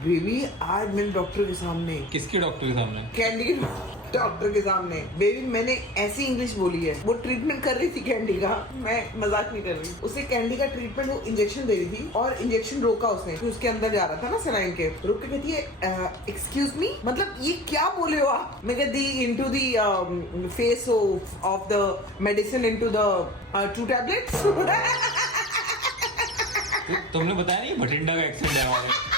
Baby आज मैंने doctor के सामने, किसके डॉक्टर के सामने? कैंडी के डॉक्टर के सामने बेबी मैंने ऐसी इंग्लिश बोली है। वो ट्रीटमेंट कर रही थी कैंडी का, मैं मजाक नहीं कर रही। उसे कैंडी का ट्रीटमेंट, वो इंजेक्शन दे रही थी और इंजेक्शन रोका उसने, तो उसके अंदर जा रहा था ना सलाइन के, रुक के कहती है एक्सक्यूज मी, मतलब ये क्या बोले हो आप? मैं कहती into the face of the medicine into the 2 tablets. तुमने बताया नहीं भटिंडा का एक्सीडेंट है हमारे।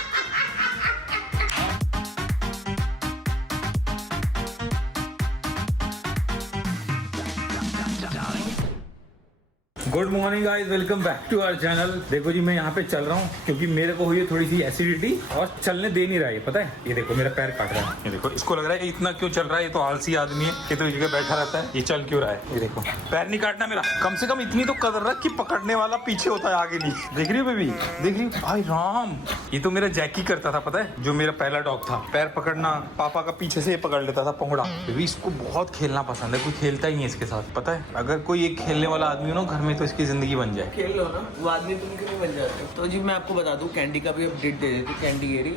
Good morning guys, welcome back to our channel. देखो जी, मैं यहाँ पे चल रहा हूँ क्योंकि मेरे को हुई है थोड़ी सी एसिडिटी और चलने दे नहीं रहा है, पता है। ये देखो मेरा पैर काट रहा है, ये देखो। इसको लग रहा है इतना क्यों चल रहा है, ये तो आलसी आदमी है, ये तो एक जगह बैठा रहता है, ये चल क्यों रहा है। ये देखो पैर नहीं काटना मेरा, कम से कम इतनी तो कदर रख कि पकड़ने वाला पीछे होता है, आगे नहीं। देख रही हो बेबी, देख रही हो भाई राम, ये तो मेरा जैकी करता था, पता है, जो मेरा पहला डॉग था। पैर पकड़ना, पापा का पीछे से पकड़ लेता था पंगड़ा। बेबी इसको बहुत खेलना पसंद है, कोई खेलता ही नहीं इसके साथ, पता है। अगर कोई एक खेलने वाला आदमी हो ना घर में तो इसकी जिंदगी बन जाए। खेल लो ना, वो आदमी तुम क्यों नहीं बन जाते? तो जी मैं आपको बता दूं, कैंडी का भी अपडेट दे देती। कैंडी ये रही,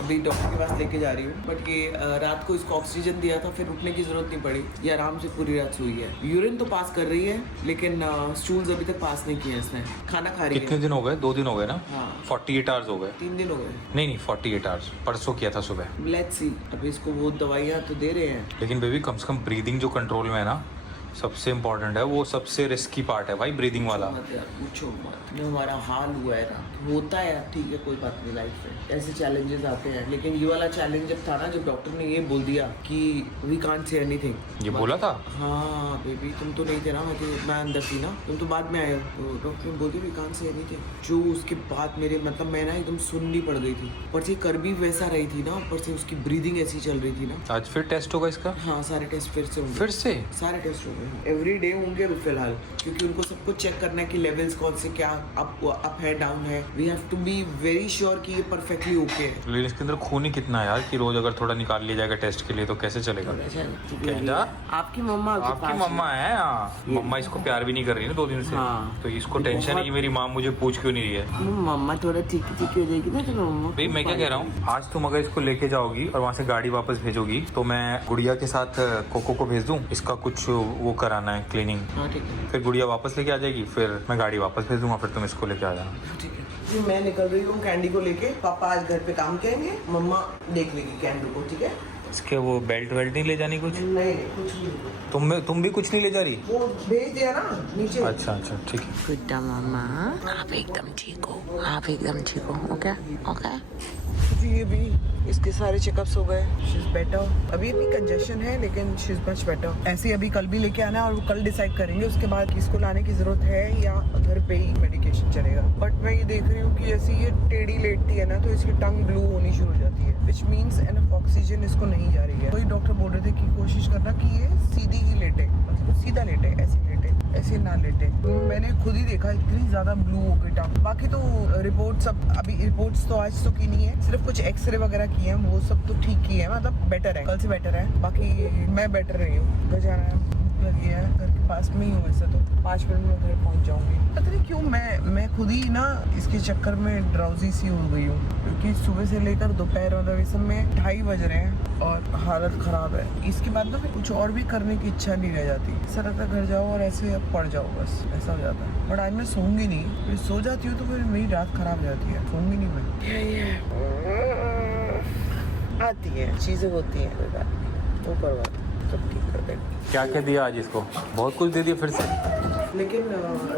अभी डॉक्टर के पास लेके जा रही हूँ, बट ये रात को इसको ऑक्सीजन दिया था, फिर रुकने की जरूरत नहीं पड़ी, ये आराम से पूरी रात सोई है। यूरिन तो पास कर रही है, लेकिन स्टूल्स अभी तक पास नहीं किए इसने। खाना खा रही है। कितने दिन हो गए? 2 दिन हो गए ना? हाँ। 48 आवर्स हो गए। 3 दिन हो गए। नहीं 48 आवर्स, परसों किया था सुबह। लेट्स सी, अभी इसको वो दवाइयाँ तो दे रहे हैं, लेकिन बेबी कम से कम ब्रीदिंग जो कंट्रोल में है ना, सबसे इम्पोर्टेंट है, वो सबसे रिस्की पार्ट है भाई, ब्रीदिंग वाला। मत यार पूछो मत, जो हमारा हाल हुआ है ना, होता है यार, ठीक है कोई बात नहीं, लाइफ में ऐसे चैलेंजेस आते हैं। लेकिन ये वाला चैलेंज जब था ना, जब डॉक्टर ने ये बोल दिया कि वी कांट से एनीथिंग, ये बोला था? हाँ बेबी, तुम तो नहीं थे ना, मैं अंदर थी ना, तुम तो बाद में आए हो, तो डॉक्टर ने बोल दिया वी कांट से एनीथिंग। जो उसके बाद मेरे मतलब मैं ना एकदम सुननी पड़ गई थी, पर से कर भी वैसा रही थी ना, ऊपर से उसकी ब्रीदिंग ऐसी चल रही थी ना। आज फिर टेस्ट होगा इसका? हाँ सारे टेस्ट फिर से होंगे, फिर से सारे टेस्ट हो गए, एवरी डे होंगे अभी फिलहाल, क्योंकि उनको सब कुछ चेक करना है कि लेवल्स कौन से, क्या अप है डाउन है। We have to be very sure कि ये परफेक्टली ओके है। लेकिन इसके अंदर खून ही कितना है यार, कि रोज अगर थोड़ा निकाल लिया जाएगा टेस्ट के लिए तो कैसे चलेगा? क्या? आपकी मम्मा आपकी मम्मा है? हाँ, मम्मा इसको प्यार भी नहीं कर रही है 2 दिन से। हाँ। तो इसको टेंशन है कि मेरी माँ मुझे पूछ क्यों नहीं रही है। मम्मा थोड़ा ठीक हो जाएगी ना, तो मम्मा। भाई मैं क्या कह रहा हूँ, आज तुम अगर इसको लेके जाओगी और वहाँ से गाड़ी वापस भेजोगी तो मैं गुड़िया के साथ कोको को भेज दूँ, इसका कुछ वो कराना है, क्लीनिंग। हाँ ठीक है, फिर गुड़िया वापस लेके आ जाएगी, फिर मैं गाड़ी वापस भेज दूंगा, फिर तुम इसको लेके आ जाना। ठीक है जी। मैं निकल रही हूँ कैंडी को लेके, पापा आज घर पे काम करेंगे, मम्मा देख लेगी कैंडी को, ठीक है। इसके वो बेल्ट वेल्ट नहीं ले जानी कुछ? नहीं कुछ नहीं, तुम भी कुछ नहीं ले जा रही? वो भेज दिया ना नीचे। अच्छा ठीक है। गुड्डा मामा, आप एकदम ठीक हो, आप एकदम ठीक हो। ओके ओके जी ये भी इसके सारे चेकअप्स हो गए, शी इज बेटर। अभी भी कंजेशन है लेकिन शी इज मच बेटर। ऐसे अभी कल भी लेके आना है और वो कल डिसाइड करेंगे उसके बाद इसको लाने की जरूरत है या घर पे ही मेडिकेशन चलेगा। बट मैं ये देख रही हूँ कि जैसे ये टेढ़ी लेटती है ना, तो इसकी टंग ब्लू होनी शुरू हो जाती है, विच मीन्स एनफ ऑक्सीजन इसको नहीं जा रही है। वही डॉक्टर बोल रहे थे कि कोशिश करना कि ये सीधी ही लेटे, मतलब सीधा लेटे, ऐसे ना लेटे। तो मैंने खुद ही देखा इतनी ज्यादा ब्लू हो गई टंग। बाकी तो रिपोर्ट्स, अब अभी रिपोर्ट्स तो आज तो की नहीं है, सिर्फ कुछ एक्सरे वगैरह किए हैं, वो सब तो ठीक किए हैं, मतलब बेटर है, कल से बेटर है। बाकी मैं बेटर रही हूँ। घर जाना है, लगी है, घर के पास में ही हूँ वैसे तो, 5 मिनट में घर पहुँच जाऊंगी। पता नहीं क्यों मैं खुद ही ना इसके चक्कर में ड्राउजी सी हो गई हूँ, क्योंकि सुबह से लेकर दोपहर मतलब इस समय 2:30 बज रहे हैं और हालत खराब है। इसके बाद ना कुछ और भी करने की इच्छा नहीं रह जाती, ऐसा लगता है घर जाओ और ऐसे पड़ जाओ, बस ऐसा हो जाता है। बट आज मैं सोऊंगी नहीं, फिर सो जाती हूँ तो फिर मेरी रात खराब हो जाती है, सोऊंगी नहीं मैं। आती है चीजें, होती हैं, कोई बात नहीं, वो करवा सब ठीक कर देगा। क्या दिया आज इसको? बहुत कुछ दे दिया फिर से। लेकिन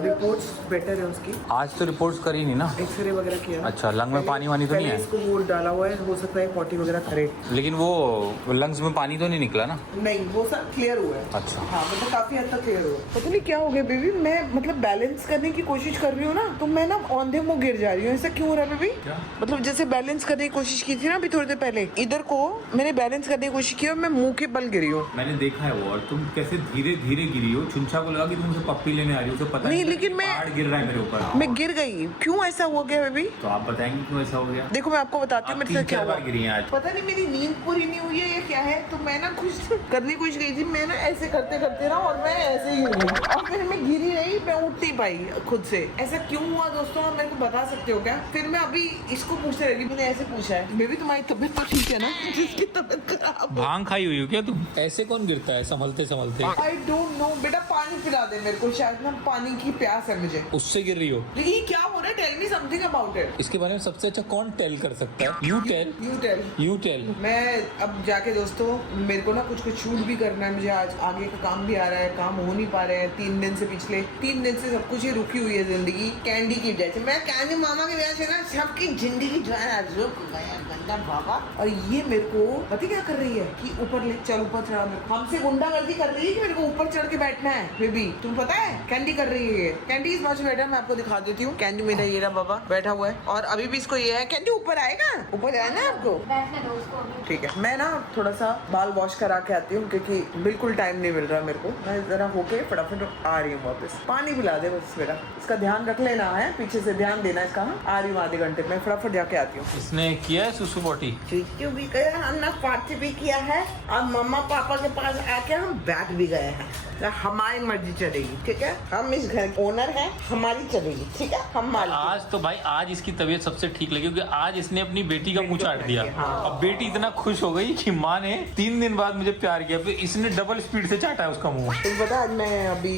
रिपोर्ट्स बेटर है उसकी। आज तो रिपोर्ट्स करी नहीं ना? एक्सरे वगैरह किया। अच्छा, लंग में पानी वानी तो नहीं है? इसको वो डाला हुआ है, हो सकता है 40 वगैरह करे, लेकिन वो लंग्स में पानी तो नहीं निकला ना? नहीं वो सब क्लियर हुआ है। अच्छा हाँ मतलब काफी हद तक क्लियर हुआ। पता नहीं क्या हो गया बेबी, मैं मतलब बैलेंस करने की कोशिश कर रही हूँ ना, तो मैं ना औंधे मुंह गिर जा रही हूँ। ऐसा क्यों हो रहा है बेबी? मतलब जैसे बैलेंस करने की कोशिश की थी ना अभी थोड़ी देर पहले, इधर को मैंने बैलेंस करने की कोशिश की और मैं मुंह के बल गिरी हूँ। मैंने देखा है वो, और तुम कैसे धीरे धीरे गिरी हो, छुंछा को लगा कि तुम उसे पप्पी लेने आ रही हो, उसे पता नहीं, था लेकिन कि मैं- पहाड़ गिर रहा है मेरे ऊपर। मैं गिर गई, क्यों ऐसा हो गया बेबी? तो आप बताएंगे क्यों ऐसा हो गया? देखो मैं आपको बताती हूँ आप मेरे साथ क्या 3-4 हुआ। बार गिरी हैं आज। पता नहीं मेरी नींद पूरी नहीं हुई है या क्या है, तो मैं ना कुछ करने की कोशिश गई थी, मैं ना ऐसे करते करते ना, और मैं ऐसे ही गिर गई, और फिर मैं गिरी रही, मैं उठ नहीं पाई खुद से। ऐसा क्यों हुआ दोस्तों, आप मेरे को बता सकते हो क्या? फिर मैं अभी इसको पूछने लगी, मैंने ऐसे पूछा है, बेबी तुम्हारी तबीयत तो ठीक है ना? जिसकी तबीयत खराब हो। भांग खाई हुई हो क्या तुम? ऐसे कौन गिरता है संभलते संभलते? आई डोंट नो बेटा, पानी पिला दे मेरे को, शायद ना पानी की प्यास है मुझे। उससे गिर रही हो? लेकिन ये क्या हो रहा है, tell me something about it. इसके बारे में सबसे अच्छा कौन टेल कर सकता है? You tell. You tell. You tell. मैं अब जाके दोस्तों, मेरे को ना कुछ शूट भी करना है, मुझे आज आगे का काम भी आ रहा है, काम हो नहीं पा रहे हैं 3 दिन से, पिछले 3 दिन से सब कुछ ही रुकी हुई है जिंदगी कैंडी की वजह से। मैं कैंडी मामा की वजह से ना सबकी जिंदगी जो है रुक गया गंदा बाबा। और ये मेरे को पता क्या कर रही है कि ऊपर ले चल, ऊपर चढ़ा, मेरे को हमसे गुंडागर्दी कर रही है कि मेरे को ऊपर चढ़ के बैठना है। बेबी तुम पता है कैंडी कर रही है, कैंडी इज मच बेटर। मैं आपको दिखा देती हूँ, कैंडी मेरा ये रहा बाबा बैठा हुआ है, और अभी भी इसको ये है, कैंडी ऊपर आएगा, ऊपर आना है आपको, ठीक है। मैं ना थोड़ा सा बाल वॉश करा के आती हूँ, क्योंकि बिल्कुल टाइम नहीं मिल रहा मेरे को। मैं जरा होके फटाफट आ रही हूँ वापस। पानी पिला दे बस बेटा, इसका ध्यान रख लेना है, पीछे से ध्यान देना इसका। आ रही हूँ आधे घंटे में, फटाफट जाके आती हूँ। इसने किया है सुसु पोटी? चीचू भी गया, हमने पार्टी भी किया है, और मम्मा पापा के पास आके हम बैठ भी गए हैं। तो हमारी मर्जी चलेगी, ठीक है? हम इस घर के ओनर हैं, हमारी चलेगी, ठीक है? हम मालिक हैं। आज तो भाई आज इसकी तबीयत सबसे ठीक लगी, क्योंकि आज इसने अपनी बेटी का मुंह चाट दिया। हाँ। अब बेटी इतना खुश हो गई कि माँ ने 3 दिन बाद मुझे प्यार किया, फिर इसने डबल स्पीड से चाटा है उसका मुंह। तुम पता, आज मैं अभी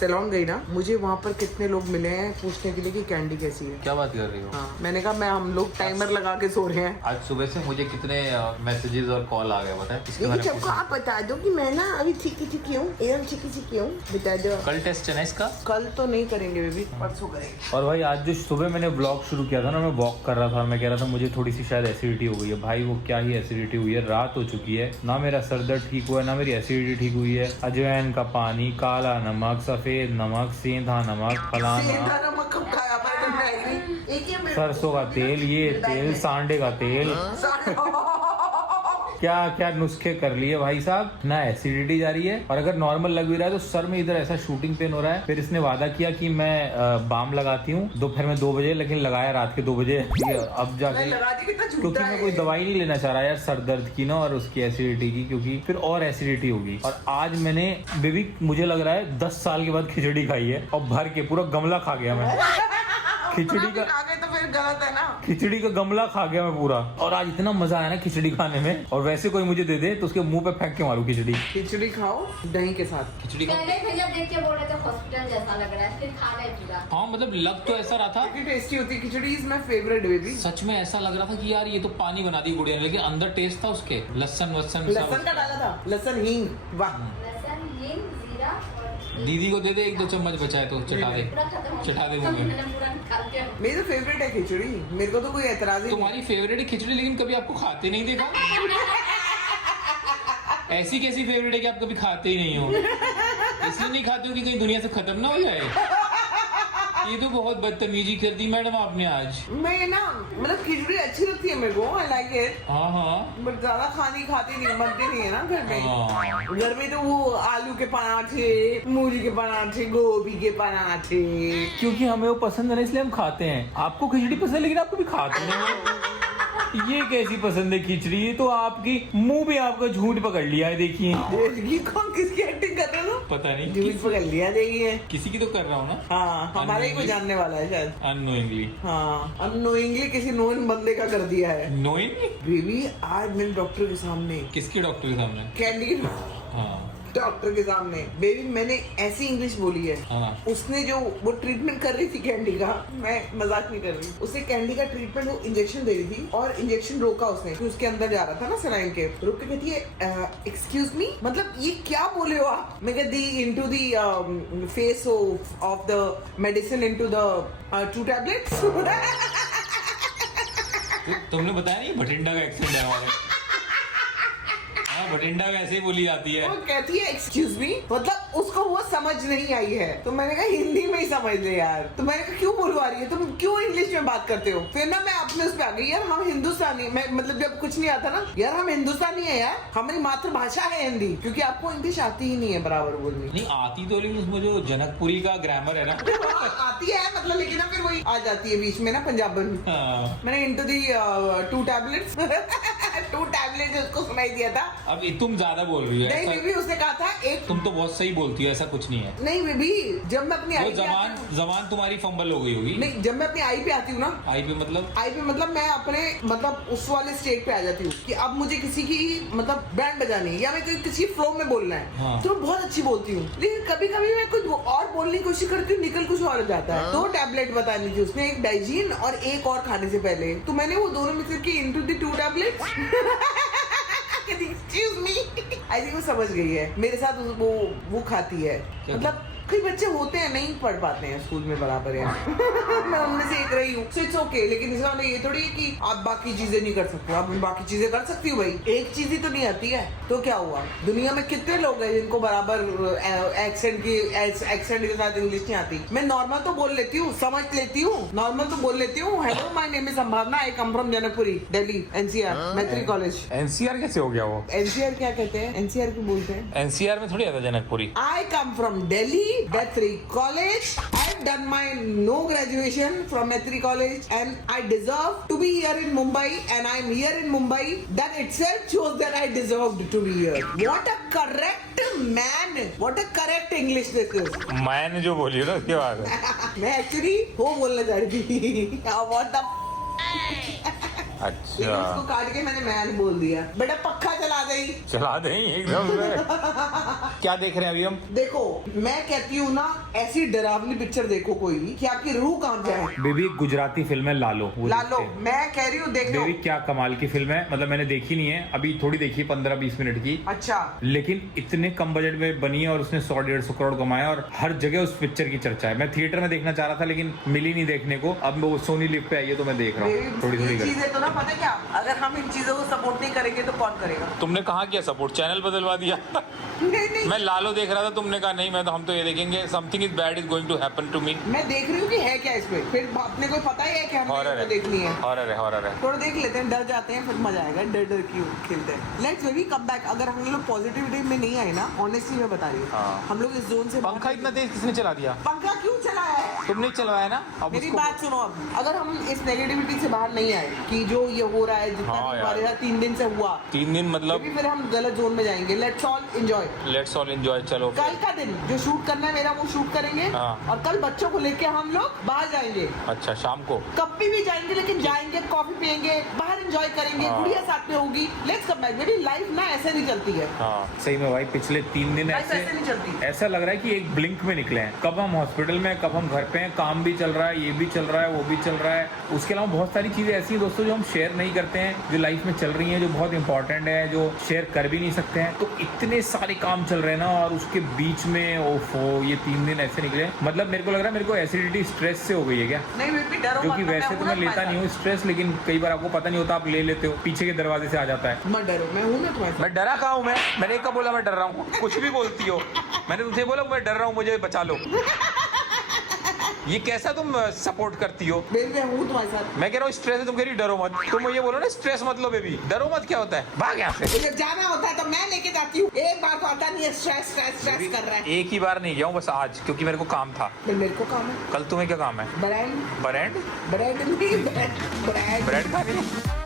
सैलून गई ना, मुझे वहाँ पर कितने लोग मिले हैं पूछने के लिए कि कैंडी कैसी है। क्या बात कर रही हो? हाँ, मैंने कहा हम लोग टाइमर लगा के सो रहे हैं। आज सुबह से मुझे कितने मैसेजेस और कॉल आ गए पता है? इसके लेकिन बारे में सबको आप बता दो कि मैं ना अभी ठीक हूँ, एकदम ठीक हूँ, बता दो। कल टेस्ट है ना इसका? कल तो नहीं करेंगे बेबी, परसों करेंगे। और भाई आज जो सुबह मैंने ब्लॉग शुरू किया था ना, मैं वॉक कर रहा था और मैं कह रहा था मुझे थोड़ी सी शायद एसिडिटी हो गई है। भाई वो क्या ही एसिडिटी हुई है, रात हो चुकी है, ना मेरा सर दर्द ठीक हुआ है, ना मेरी एसिडिटी ठीक हुई है। अजवाइन का पानी, काला नमक, सफेद नमक, सेंधा नमक, फलाना, नमक कब खाया एक ही है सरसों का तेल, ये तेल, सांडे का तेल, क्या क्या नुस्खे कर लिए भाई साहब। ना एसिडिटी जा रही है, और अगर नॉर्मल लग भी रहा है तो सर में इधर ऐसा शूटिंग पेन हो रहा है। फिर इसने वादा किया कि मैं बाम लगाती हूँ दोपहर में 2 बजे, लेकिन लगाया रात के 2 बजे। अब जाके क्योंकि मैं कोई दवाई नहीं लेना चाह रहा यार सर दर्द की ना और उसकी एसिडिटी की, क्योंकि फिर और एसिडिटी होगी। और आज मैंने बेबी मुझे लग रहा है 10 साल के बाद खिचड़ी खाई है, और भर के पूरा गमला खा गया मैं। खिचड़ी का तो फिर गलत है ना, खिचड़ी का गमला खा गया मैं पूरा। और आज इतना मजा आया ना खिचड़ी खाने में, और वैसे कोई मुझे दे दे तो उसके मुंह पे फेंक के मारूं खिचड़ी। खिचड़ी खाओ दही के साथ। खिचड़ी पहले भैया देख के बोल रहे थे हॉस्पिटल जैसा लग रहा है, फिर खा रहे पूरा। हाँ मतलब लग तो ऐसा रहा था, कितनी टेस्टी होती है खिचड़ी, इज माय फेवरेट बेबी। सच में ऐसा लग रहा था कि यार ये तो पानी बना दी गुड़िया ने, लेकिन अंदर टेस्ट था उसके, लहसुन वसन लहसुन का डाला था, लहसुन हींग, वाह। लहसुन, हींग, जीरा और दीदी को दे दे 1-2 चम्मच बचाए तो चटा दे, पूरा खत्म हो चटा दे गया। मुंह में। मैंने पूरा निकाल के मेरी तो फेवरेट है खिचड़ी, मेरे को तो कोई एतराज ही नहीं। तुम्हारी फेवरेट है खिचड़ी, लेकिन कभी आपको खाते नहीं देखा। ऐसी कैसी फेवरेट है कि आप कभी खाते ही नहीं हो? इसलिए नहीं खाते हो कि कहीं दुनिया से खत्म ना हो जाए। ये तो बहुत बदतमीजी कर दी मैडम आपने आज। मैं ना मतलब खिचड़ी अच्छी लगती है मेरे को, आई लाइक इट, हाँ हाँ बट ज्यादा खाती नहीं, बनते नहीं है ना घर में। हाँ। घर में तो वो आलू के पराठे, मूली के पराठे, गोभी के पराठे। क्योंकि हमें वो पसंद है ना, इसलिए हम खाते हैं। आपको खिचड़ी पसंद है लेकिन आप कभी खाते नहीं हो। ये कैसी पसंद है खिचड़ी? ये तो आपकी मुंह भी आपका झूठ पकड़ लिया है, देखिए। ये कौन किसकी एक्टिंग कर रहे हो? पता नहीं झूठ पकड़ लिया, देखिए। किसी की तो कर रहा हूँ ना। हाँ, हमारे ही कोई जानने वाला है शायद। अननोइंगली। हाँ, अननोइंगली किसी नोन बंदे का कर दिया है। नोइंगली? बेबी आज मैंने डॉक्टर के सामने, किसके डॉक्टर के सामने? कैंडी के हाँ डॉक्टर के सामने बेबी मैंने ऐसी इंग्लिश बोली है। हाँ। उसने जो वो ट्रीटमेंट कर रही थी कैंडी का, मैं मजाक नहीं कर रही, उसने कैंडी का ट्रीटमेंट, वो इंजेक्शन दे रही थी और इंजेक्शन रोका उसने, कि उसके अंदर जा रहा था ना सलाइन के, रुक के कहती है एक्सक्यूज मी, मतलब ये क्या बोले हो आप? मैं कहती into the face of the medicine into the 2 tablets. तुमने बताया नहीं भटिंडा का एक्सीडेंट है हमारे। बठिंडा वैसे ही बोली जाती है। वो कहती है एक्सक्यूज मी, मतलब उसको वो समझ नहीं आई है, तो मैंने कहा हिंदी में ही समझ ले यार। तो मैंने कहा क्यों बुलवा रही है तुम, क्यों इंग्लिश में बात करते हो। फिर ना मैं अपने उस पे आ गई, यार हम हिंदुस्तानी, मैं मतलब जब कुछ नहीं आता ना, यार हम हिंदुस्तानी है यार, हमारी मातृभाषा है हिंदी, क्योंकि आपको इंग्लिश आती ही नहीं है बराबर बोलनी। नहीं आती तो, लेकिन उसमें जो जनकपुरी का ग्रामर है ना आती है मतलब, लेकिन ना फिर वही आ जाती है बीच में ना पंजाबन। मैंने इंटू दी 2 टैबलेट्स 2 टैबलेट उसको सुनाई दिया था। अब तुम ज्यादा बोल रही हो। नहीं बेबी, उसने कहा था एक, तुम तो बहुत सही बोलती हो, ऐसा कुछ नहीं है। नहीं बेबी, जब मैं अपनी आई पे जबान तुम्हारी फंबल हो गई होगी। नहीं, जब मैं अपनी आई पे आती हूँ ना, आई पे मतलब मैं अपने मतलब उस वाले स्टेट पे आ जाती हूँ कि अब मुझे किसी की मतलब बैंड बजानी है या मैं किसी फ्लो में बोलना है। हाँ। तो मैं बहुत अच्छी बोलती हूँ, लेकिन कभी कभी मैं कुछ और बोलने की कोशिश करती हूँ, निकल कुछ और हो जाता है। 2 टैबलेट बतानी थी उसने, एक डाइजीन और एक और खाने से पहले, तो मैंने वो दोनों में से into the 2 tablet. Excuse me, I think वो समझ गई है मेरे साथ, वो खाती है। मतलब कई बच्चे होते हैं नहीं पढ़ पाते हैं स्कूल में बराबर है। मैं उनमें से एक रही हूँ, so it's okay, लेकिन इसका मतलब ये थोड़ी है कि आप बाकी चीजें नहीं कर सकते। आप बाकी चीजें कर सकती हो भाई, एक चीज ही तो नहीं आती है, तो क्या हुआ। दुनिया में कितने लोग हैं जिनको बराबर एक्सेंट के साथ इंग्लिश नहीं आती। मैं नॉर्मल तो बोल लेती हूँ, समझ लेती हूँ, नॉर्मल तो बोल लेती हूँ। Hello my name is Sambhavna, I come from Janakpuri, Delhi, NCR, Maitri college. NCR कैसे हो गया वो? NCR क्या कहते हैं, NCR क्यों बोलते हैं? NCR में थोड़ी आता Janakpuri. I come from Delhi, Maitri College. I've done my no graduation from Maitri College, and I deserve to be here in Mumbai, and I'm here in Mumbai. That itself shows that I deserved to be here. What a correct man! What a correct English this is. मैंने जो बोली ना उसके बाद मैं actually वो बोलने जा रही थी। What the लेकिन उसको काट के मैंने मैन बोल दिया। बेटा पक्का चला देंगे एकदम से। क्या देख रहे हैं अभी हम? देखो मैं कहती हूँ ना, ऐसी डरावनी पिक्चर देखो कोई कि आपकी रूह कांप जाए। बेबी गुजराती फिल्म है लालो, मैं कह रही हूँ देखो बेबी, क्या कमाल की फिल्म है। मतलब मैंने देखी नहीं है अभी, थोड़ी देखी 15-20 मिनट की। अच्छा, लेकिन इतने कम बजट में बनी है और उसने 100-150 करोड़ कमाया और हर जगह उस पिक्चर की चर्चा है। मैं थिएटर में देखना चाह रहा था लेकिन मिली नहीं देखने को। अब वो सोनी लिव पे आई है तो मैं देख रहा हूँ थोड़ी चीजें। तो ना पता क्या, अगर हम इन चीजों को सपोर्ट नहीं करेंगे तो कौन करेगा। तुमने कहा क्या सपोर्ट, चैनल बदलवा दिया। नहीं। मैं लालो देख रहा था, तुमने कहा नहीं मैं तो हम तो ये देखेंगे, something is bad is going to happen to me. मैं देख रही हूँ कि है क्या इसमें, फिर अपने को पता ही है कि हमें देखनी है। हॉरर है। थोड़ा देख लेते हैं, डर जाते हैं फिर मजा आएगा। डर क्यों खेलते हैं। Let's baby come back. अगर हम लोग पॉजिटिविटी में नहीं आए ना, ऑनेस्टली मैं बता रही हूँ, हम लोग इस जोन से। पंखा इतना तेज किसने चला दिया? पंखा क्यों चलाया है? तुमने चलवाया ना। अब मेरी बात सुनो, अब अगर हम इस नेगेटिविटी से बाहर नहीं आए कि जो ये हो रहा है, जितना हमारे साथ 3 दिन से हुआ, 3 दिन मतलब फिर हम गलत जोन में जाएंगे। Let's all enjoy. चलो कल का दिन जो शूट करना है मेरा वो शूट करेंगे, और कल बच्चों को लेके हम लोग बाहर जाएंगे। अच्छा, शाम को कभी भी जाएंगे, लेकिन जाएंगे, कॉफी पियेंगे, बाहर एंजॉय करेंगे, गुड़िया साथ में होगी। Let's come back. मेरी लाइफ ना ऐसे नहीं चलती है। सही में भाई, पिछले 3 दिन ऐसे नहीं चलती। ऐसा लग रहा है कि एक ब्लिंक में निकले हैं। कब हम हॉस्पिटल में, कब हम घर पे हैं, काम भी चल रहा है, ये भी चल रहा है, वो भी चल रहा है। उसके अलावा बहुत सारी चीजें ऐसी हैं दोस्तों जो हम शेयर नहीं करते हैं, जो लाइफ में चल रही हैं, जो बहुत इंपॉर्टेंट है, जो शेयर कर भी नहीं सकते हैं। तो इतने सारे काम चल रहे हैं ना, और उसके बीच में ओफो ये 3 दिन ऐसे निकले। मतलब मेरे को लग रहा है मेरे को एसिडिटी स्ट्रेस से हो गई है क्या? नहीं बेबी डरो जो कि वैसे तो मैं लेता नहीं हूँ स्ट्रेस, लेकिन कई बार आपको पता नहीं होता, आप ले लेते हो, पीछे के दरवाजे से आ जाता है। मत डरो, मैं हूँ ना तुम्हारे। मैं डरा कहाँ हूँ? मैंने कब बोला मैं डर रहा हूँ? कुछ भी बोलती हो। मैंने तुमसे बोला मैं डर रहा हूँ, मुझे बचा लो। ये कैसा तुम सपोर्ट करती हो? मैं हूँ तुम्हारे साथ। मैं कह रहा हूँ स्ट्रेस है, तुम कह रही डरो मत। तुम ये बोलो ना स्ट्रेस मत लो बेबी, डरो मत। क्या होता है? भाग यहाँ से। जब जाना होता है तो मैं लेके जाती हूँ। एक बार तो आता नहीं है, स्ट्रेस कर रहा है। एक ही बार नहीं गया हूँ, बस आज, क्योंकि मेरे को काम था। मेरे को काम है। कल तुम्हें क्या काम है? ब्रेड ब्रेड नहीं, ब्रेड खानी।